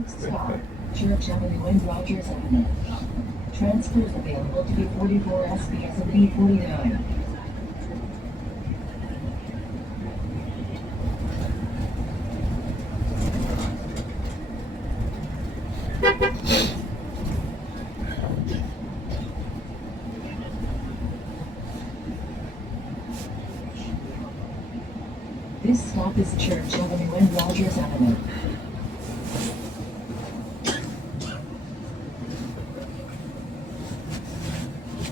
Next stop, Church Avenue and Rogers Avenue. Transfers available to B44 SBS and B49. This stop is Church Avenue and Rogers Avenue.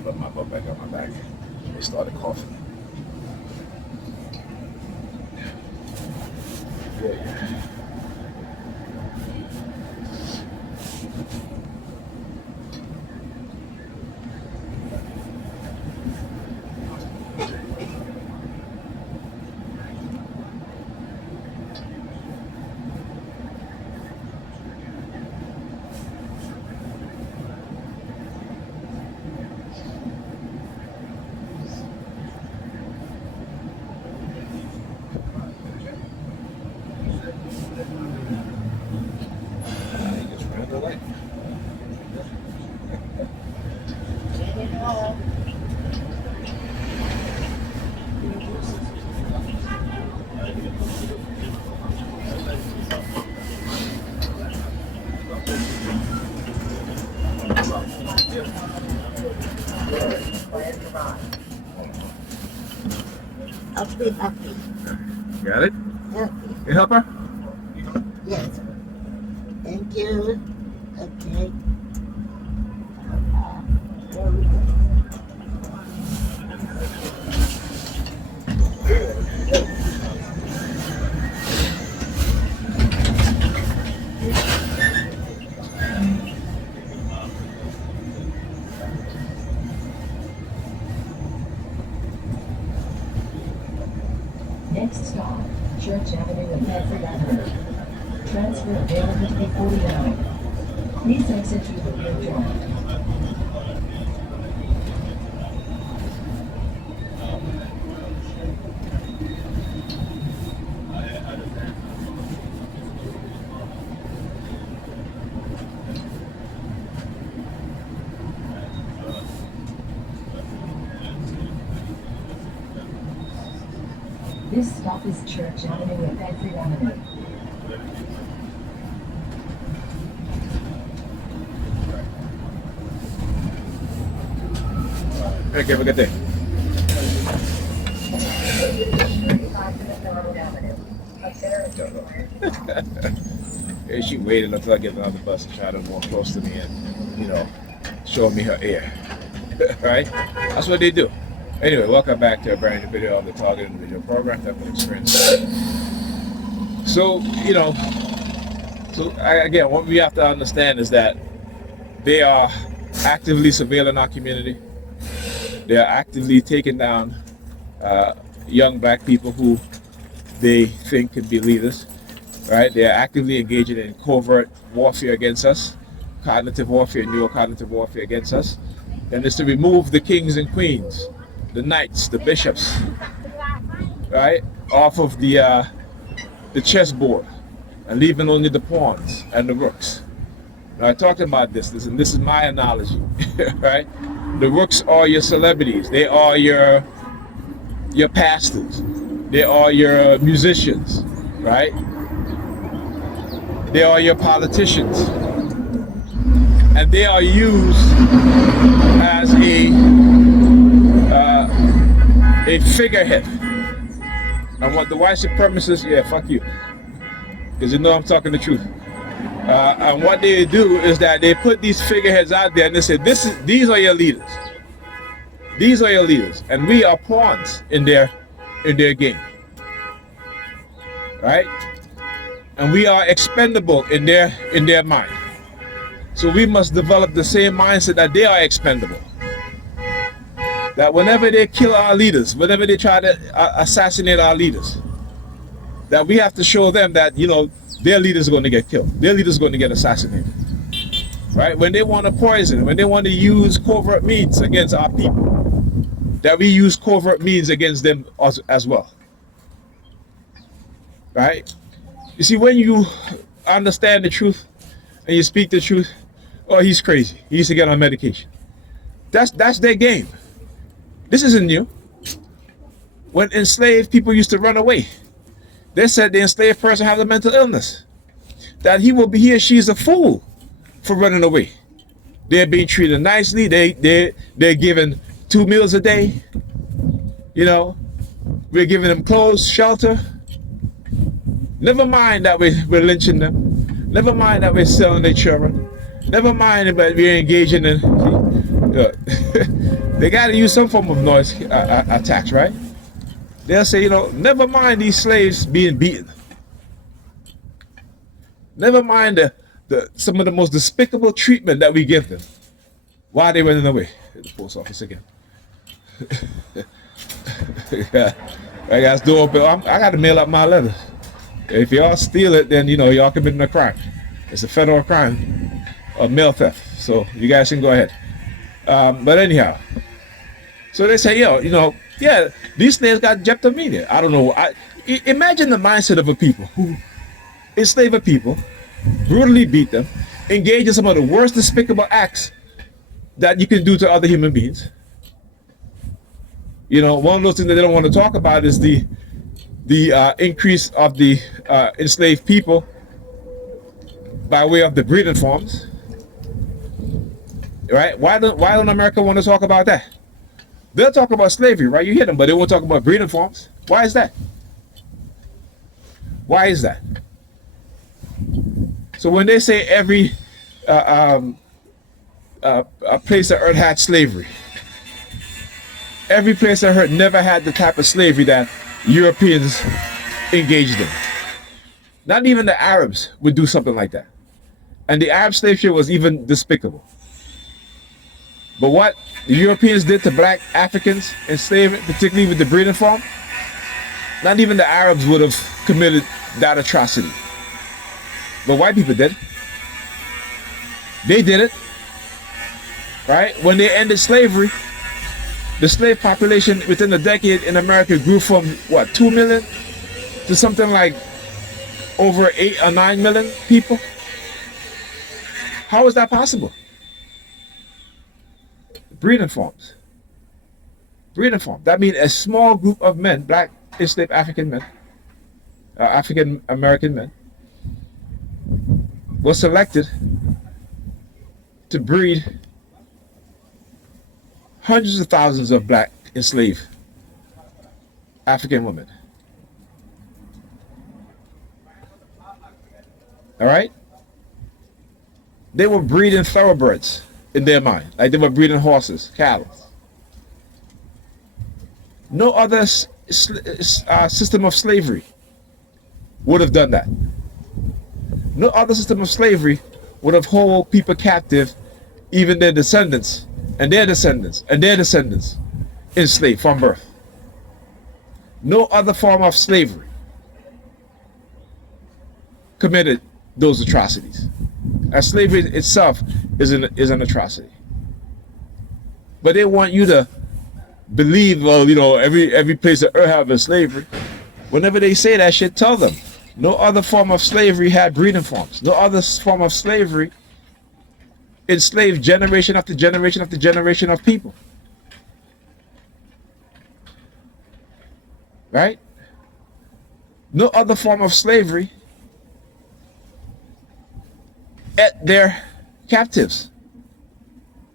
Put my butt back on my back. They started coughing. Yeah. Uppy. Got it? Uppy. You help her? Yes. Thank you. Okay. There we go. Next stop, Church Avenue and Medford Avenue. Transfer available to B49. Please exit through the rear door. This stop is Church Avenue and Bedford Avenue. Okay, have a good day. Hey, she waited until I get another bus and try to more close to me and, show me her ear. Right? That's what they do. Anyway, welcome back to a brand new video on the Targeted Individual Program that will experience. So, again, what we have to understand is that they are actively surveilling our community. They are actively taking down young black people who they think can be leaders, right? They are actively engaging in covert warfare against us, cognitive warfare, neurocognitive warfare against us. And it's to remove the kings and queens, the knights, the bishops, right, off of the chessboard and leaving only the pawns and the rooks. Now, I talked about this, and this is my analogy, right? The rooks are your celebrities. They are your pastors. They are your musicians, right? They are your politicians. And they are used as a figurehead. And what the white supremacists, yeah, fuck you. Because I'm talking the truth. And what they do is that they put these figureheads out there and they say, these are your leaders. These are your leaders. And we are pawns in their game. Right? And we are expendable in their mind. So we must develop the same mindset that they are expendable. That whenever they kill our leaders, whenever they try to assassinate our leaders, that we have to show them that, their leaders are going to get killed. Their leaders are going to get assassinated. Right? When they want to poison, when they want to use covert means against our people, that we use covert means against them as well. Right? You see, when you understand the truth and you speak the truth, oh, he's crazy. He needs to get on medication. That's their game. This isn't new. When enslaved people used to run away, they said the enslaved person has a mental illness, that he or she is a fool for running away. They're being treated nicely. They're given 2 meals a day. You know, we're giving them clothes, shelter. Never mind that we're lynching them. Never mind that we're selling their children. Never mind that we're engaging in. They got to use some form of noise attacks, right? They'll say, you know, never mind these slaves being beaten. Never mind some of the most despicable treatment that we give them. Why are they running away? The post office again. Yeah. I got to open. I got to mail up my letters. If y'all steal it, then you know y'all committing a crime. It's a federal crime of mail theft. So you guys can go ahead. But anyhow, so they say, yo, you know, yeah, these slaves got kleptomania. I don't know. Imagine the mindset of a people who enslave a people, brutally beat them, engage in some of the worst despicable acts that you can do to other human beings. You know, one of those things that they don't want to talk about is the increase of the enslaved people by way of the breeding farms. Right? Why don't America want to talk about that? They'll talk about slavery, right? You hear them, but they won't talk about breeding farms. Why is that? Why is that? So when they say every place on earth had slavery, every place on earth never had the type of slavery that Europeans engaged in. Not even the Arabs would do something like that. And the Arab slave trade was even despicable. But what the Europeans did to black Africans enslaved, particularly with the breeding farm, not even the Arabs would have committed that atrocity. But white people did. They did it. Right? When they ended slavery, the slave population within a decade in America grew from, what, 2 million to something like over 8 or 9 million people? How is that possible? Breeding farms. Breeding farm. That means a small group of men, black enslaved African men, African American men, was selected to breed hundreds of thousands of black enslaved African women. All right? They were breeding thoroughbreds in their mind, like they were breeding horses, cattle. No other system of slavery would have done that. No other system of slavery would have held people captive, even their descendants, and their descendants, and their descendants, enslaved from birth. No other form of slavery committed those atrocities. And slavery itself is an atrocity. But they want you to believe, well, you know, every place on earth has slavery. Whenever they say that shit, tell them no other form of slavery had breeding farms. No other form of slavery enslaved generation after generation after generation of people. Right? No other form of slavery ate their captives,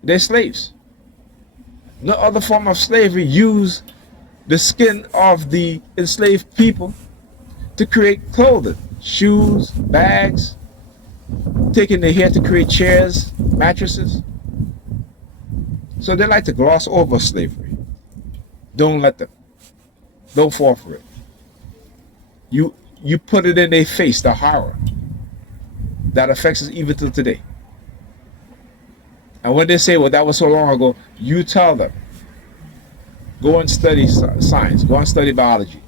their slaves. No other form of slavery used the skin of the enslaved people to create clothing, shoes, bags, taking their hair to create chairs, mattresses. So they like to gloss over slavery. Don't let them. Don't fall for it. You put it in their face, the horror that affects us even till today. And when they say, well, that was so long ago, you tell them, go and study science, go and study biology.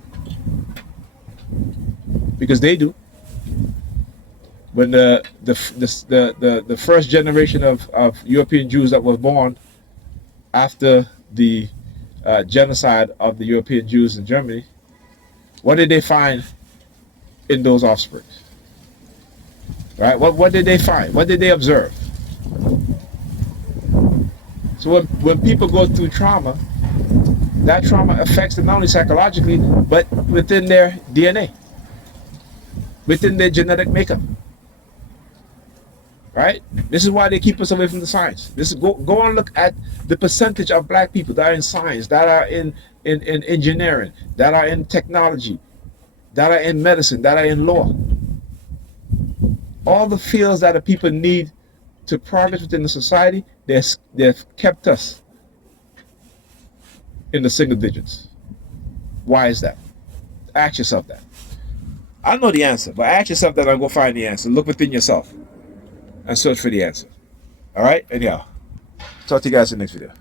Because they do. When the first generation of European Jews that was born after the genocide of the European Jews in Germany, what did they find in those offspring? Right? What did they find? What did they observe? So when people go through trauma, that trauma affects them not only psychologically, but within their DNA, within their genetic makeup. Right? This is why they keep us away from the science. This is go and look at the percentage of black people that are in science, that are in engineering, that are in technology, that are in medicine, that are in law. All the fields that the people need to progress within the society, they've kept us in the single digits. Why is that? Ask yourself that. I know the answer, but ask yourself that and go find the answer. Look within yourself and search for the answer. All right? Anyhow, talk to you guys in the next video.